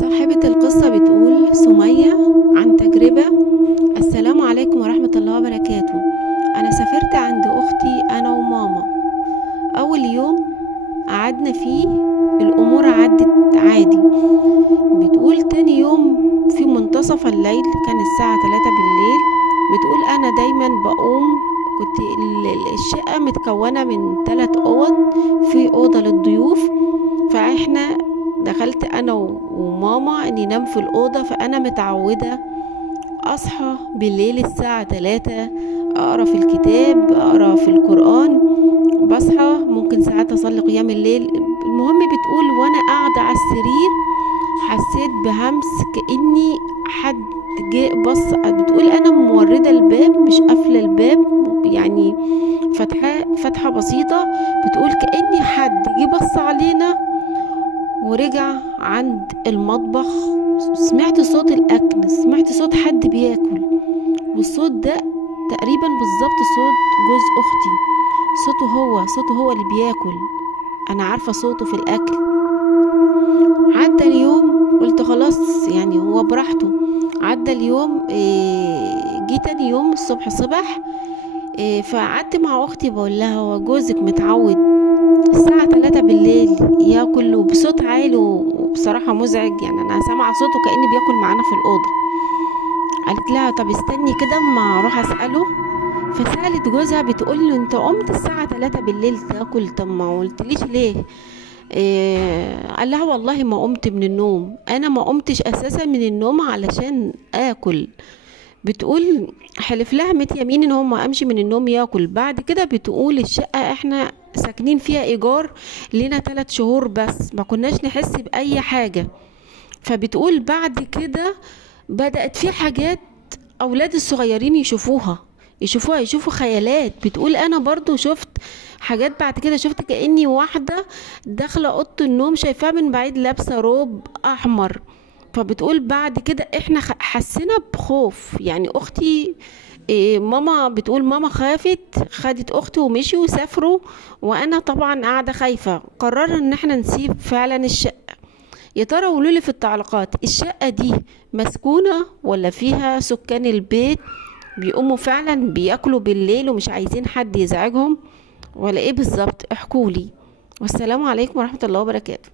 صاحبة القصة بتقول سمية عن تجربة. السلام عليكم ورحمة الله وبركاته. أنا سافرت عند أختي أنا وماما. أول يوم قعدنا فيه الأمور عدت عادي. بتقول تاني يوم في منتصف الليل، كان الساعة 3 بالليل، بتقول أنا دايما بقوم. كنت الشقة متكونة من 3 أوض، في أوضة للضيوف، فإحنا دخلت انا وماما ننام في الاوضه. فانا متعوده اصحى بالليل الساعه 3، اقرا في الكتاب، اقرا في القران، بصحى ممكن ساعات اصلي قيام الليل. المهم بتقول وانا قاعده على السرير حسيت بهمس كاني حد جه بص. بتقول انا مورده الباب مش قافله الباب، يعني فتحه بسيطه. بتقول كاني حد جه بص علينا ورجع عند المطبخ. سمعت صوت الأكل، سمعت صوت حد بياكل، والصوت ده تقريبا بالظبط صوت جوز أختي. صوته هو اللي بياكل. أنا عارفة صوته في الأكل. عدى اليوم، قلت خلاص يعني هو براحته. عدى اليوم، جه تاني يوم الصبح صبح. فقعدت مع أختي بقول لها هو جوزك متعود الساعة 3 بالليل ياكل بصوت عالي وبصراحة مزعج؟ يعني أنا سامعة صوته كأنه بياكل معانا في الأوضة. قالت لها طب استني كده اما اروح أسأله. فسألت جوزها بتقول له انت قمت الساعة 3 بالليل تاكل، طب ما قلتليش ليه؟ قال لها والله ما قمت من النوم، انا ما قمتش اساسا من النوم علشان اكل. بتقول حلف لها 100 يمين ان هو ما امشي من النوم ياكل. بعد كده بتقول الشقة احنا ساكنين فيها ايجار لنا 3 شهور بس، ما كناش نحس باي حاجة. فبتقول بعد كده بدأت في حاجات اولاد الصغيرين يشوفوا خيالات. بتقول انا برضو شفت حاجات بعد كده، شفت كأني واحدة داخلة اوضه النوم شايفاها من بعيد لابسة روب احمر. فبتقول بعد كده احنا حسينا بخوف. يعني اختي ماما بتقول ماما خافت، خدت اختي ومشي وسافروا، وانا طبعا قاعده خايفه. قررنا ان احنا نسيب فعلا الشقه. يا ترى قولولي في التعليقات، الشقه دي مسكونه ولا فيها سكان البيت بيقوموا فعلا بياكلوا بالليل ومش عايزين حد يزعجهم، ولا ايه بالظبط؟ احكولي. والسلام عليكم ورحمه الله وبركاته.